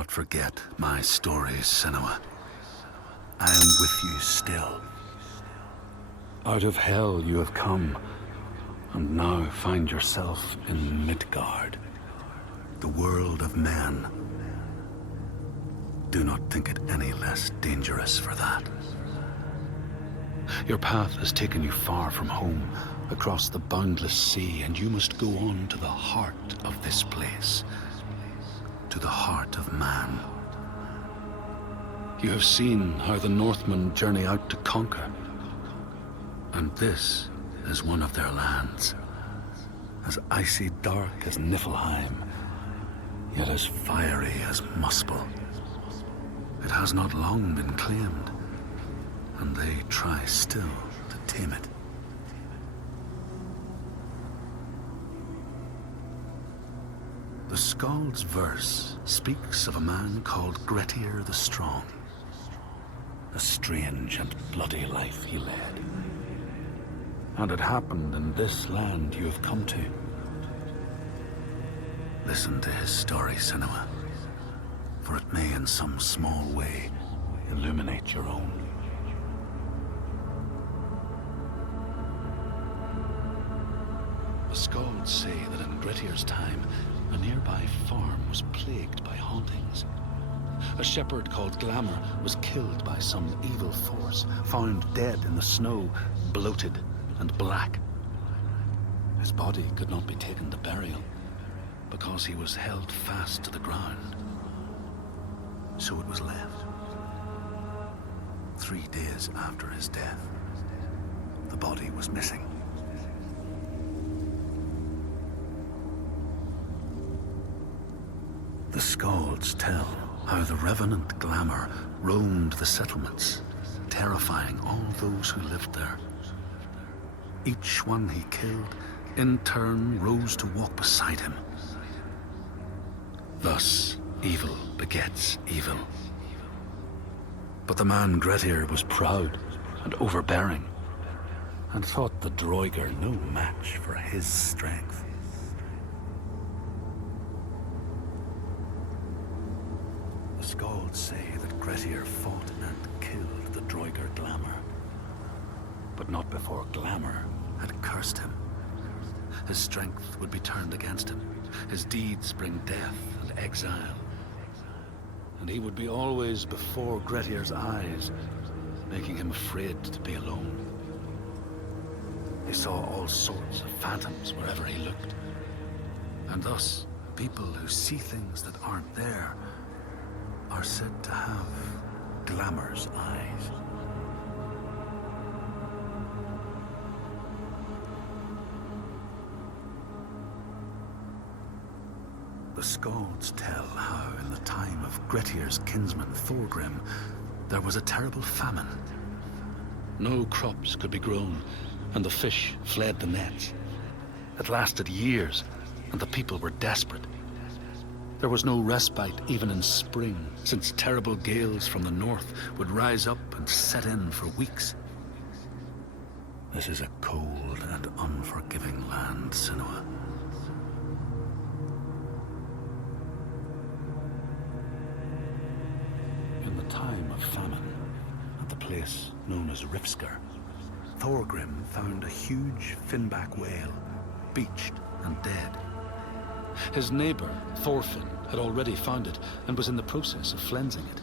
not forget my stories, Senua. I am with you still. Out of hell you have come, and now find yourself in Midgard, the world of men. Do not think it any less dangerous for that. Your path has taken you far from home, across the boundless sea, and you must go on to the heart of this place, to the heart of man. You have seen how the Northmen journey out to conquer, and this is one of their lands, as icy dark as Niflheim, yet as fiery as Muspel. It has not long been claimed, and they try still to tame it. The Skald's verse speaks of a man called Grettir the Strong. A strange and bloody life he led. And it happened in this land you have come to. Listen to his story, Senua, for it may in some small way illuminate your own. The Skalds say that in Grettir's time, a nearby farm was plagued by hauntings. A shepherd called Glamour was killed by some evil force, found dead in the snow, bloated and black. His body could not be taken to burial, because he was held fast to the ground. So it was left. 3 days after his death, the body was missing. The Skalds tell how the revenant Glamour roamed the settlements, terrifying all those who lived there. Each one he killed, in turn, rose to walk beside him. Thus, evil begets evil. But the man Grettir was proud and overbearing, and thought the Droiger no match for his strength. The Skalds say that Grettir fought and killed the Droiger Glamour, but not before Glamour had cursed him. His strength would be turned against him, his deeds bring death and exile, and he would be always before Grettir's eyes, making him afraid to be alone. He saw all sorts of phantoms wherever he looked, and thus people who see things that aren't there are said to have Glamour's eyes. The Skalds tell how in the time of Grettir's kinsman Thorgrim, there was a terrible famine. No crops could be grown, and the fish fled the nets. It lasted years, and the people were desperate. There was no respite even in spring, since terrible gales from the north would rise up and set in for weeks. This is a cold and unforgiving land, Senua. In the time of famine, at the place known as Rifskar, Thorgrim found a huge finback whale, beached and dead. His neighbor, Thorfinn, had already found it and was in the process of flensing it.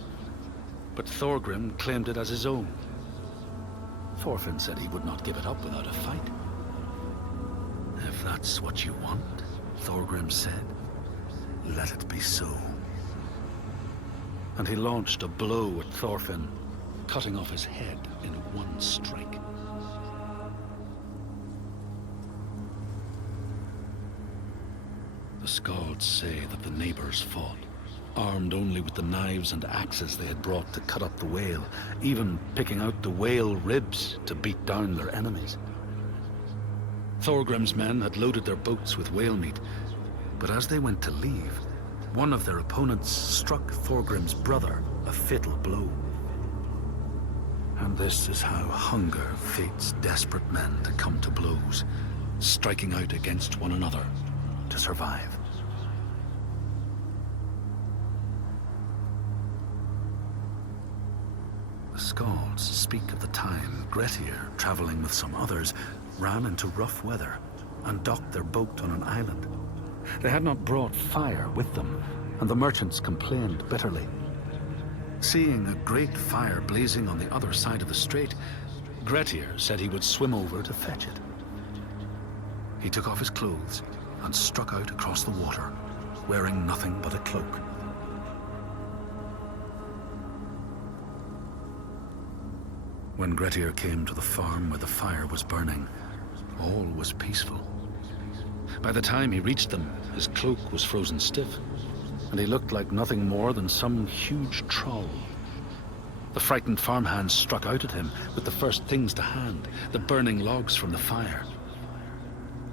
But Thorgrim claimed it as his own. Thorfinn said he would not give it up without a fight. If that's what you want, Thorgrim said, let it be so. And he launched a blow at Thorfinn, cutting off his head in one strike. The Skalds say that the neighbors fought, armed only with the knives and axes they had brought to cut up the whale, even picking out the whale ribs to beat down their enemies. Thorgrim's men had loaded their boats with whale meat, but as they went to leave, one of their opponents struck Thorgrim's brother a fatal blow. And this is how hunger fates desperate men to come to blows, striking out against one another to survive. Skalds speak of the time Grettir, traveling with some others, ran into rough weather and docked their boat on an island. They had not brought fire with them, and the merchants complained bitterly. Seeing a great fire blazing on the other side of the strait, Grettir said he would swim over to fetch it. He took off his clothes and struck out across the water, wearing nothing but a cloak. When Grettir came to the farm where the fire was burning, all was peaceful. By the time he reached them, his cloak was frozen stiff, and he looked like nothing more than some huge troll. The frightened farmhands struck out at him with the first things to hand, the burning logs from the fire.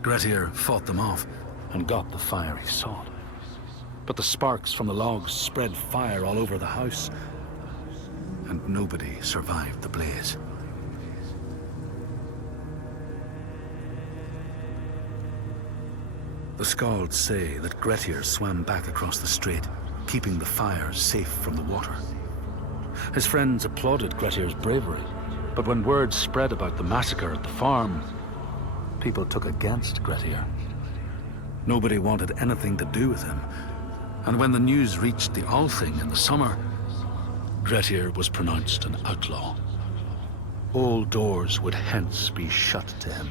Grettir fought them off and got the fire he sought. But the sparks from the logs spread fire all over the house, and nobody survived the blaze. The Skalds say that Grettir swam back across the strait, keeping the fire safe from the water. His friends applauded Grettir's bravery, but when word spread about the massacre at the farm, people took against Grettir. Nobody wanted anything to do with him, and when the news reached the Althing in the summer, Grettir was pronounced an outlaw. All doors would hence be shut to him.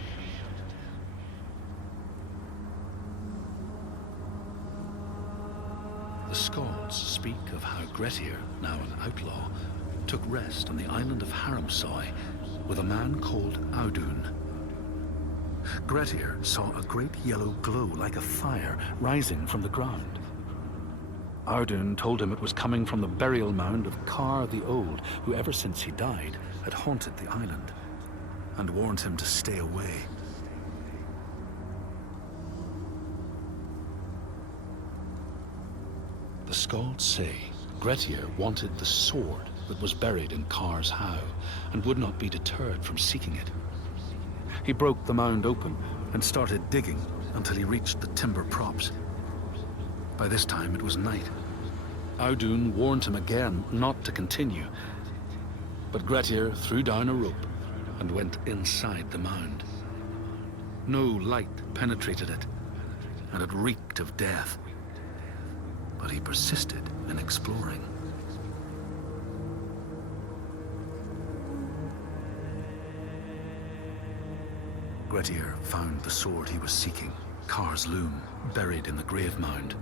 The Skalds speak of how Grettir, now an outlaw, took rest on the island of Haramsoy with a man called Audun. Grettir saw a great yellow glow like a fire rising from the ground. Audun told him it was coming from the burial mound of Kar the Old, who ever since he died had haunted the island, and warned him to stay away. The Skalds say Grettir wanted the sword that was buried in Kar's howe, and would not be deterred from seeking it. He broke the mound open and started digging until he reached the timber props. By this time it was night. Audun warned him again not to continue, but Grettir threw down a rope and went inside the mound. No light penetrated it, and it reeked of death. But he persisted in exploring. Grettir found the sword he was seeking, Kar's loom, buried in the grave mound.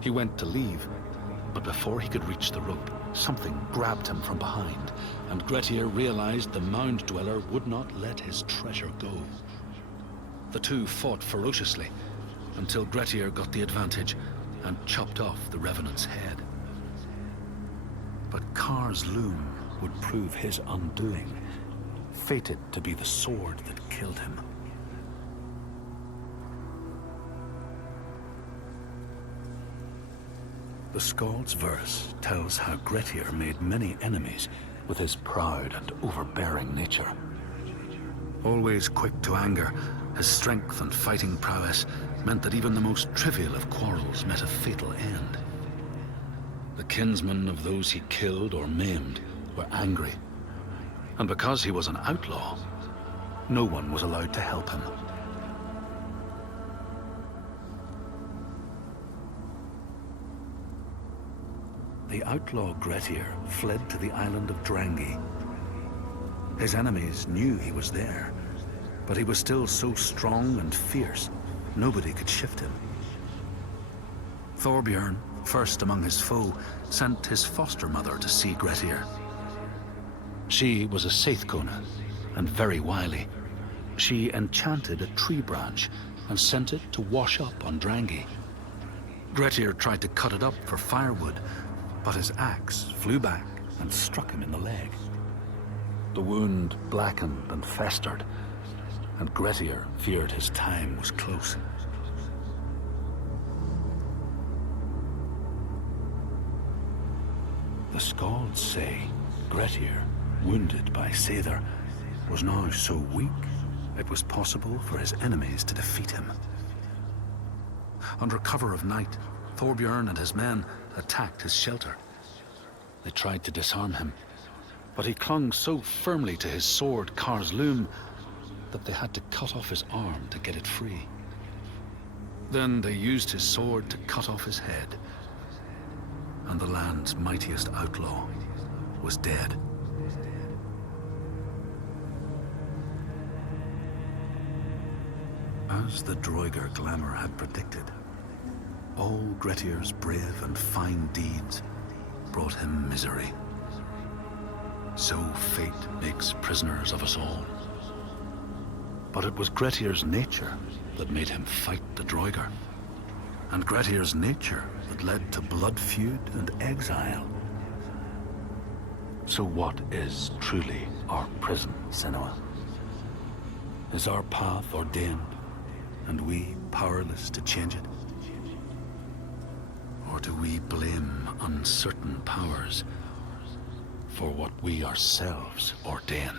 He went to leave, but before he could reach the rope, something grabbed him from behind, and Grettir realized the mound dweller would not let his treasure go. The two fought ferociously until Grettir got the advantage and chopped off the revenant's head. But Kar's loom would prove his undoing, fated to be the sword that killed him. The Skald's verse tells how Grettir made many enemies with his proud and overbearing nature. Always quick to anger, his strength and fighting prowess meant that even the most trivial of quarrels met a fatal end. The kinsmen of those he killed or maimed were angry, and because he was an outlaw, no one was allowed to help him. The outlaw Grettir fled to the island of Drangi. His enemies knew he was there, but he was still so strong and fierce, nobody could shift him. Thorbjorn, first among his foe, sent his foster mother to see Grettir. She was a Seithkona and very wily. She enchanted a tree branch and sent it to wash up on Drangi. Grettir tried to cut it up for firewood, but his axe flew back and struck him in the leg. The wound blackened and festered, and Grettir feared his time was close. The Skalds say Grettir, wounded by Seithr, was now so weak it was possible for his enemies to defeat him. Under cover of night, Thorbjorn and his men attacked his shelter. They tried to disarm him, But he clung so firmly to his sword, Kar's loom, that they had to cut off his arm to get it free. Then they used his sword to cut off his head, and the land's mightiest outlaw was dead. As the Droigar glamour had predicted, all Grettir's brave and fine deeds brought him misery. So fate makes prisoners of us all. But it was Grettir's nature that made him fight the Droigar, and Grettir's nature that led to blood feud and exile. So what is truly our prison, Senua? Is our path ordained, and we powerless to change it? Or do we blame uncertain powers for what we ourselves ordain?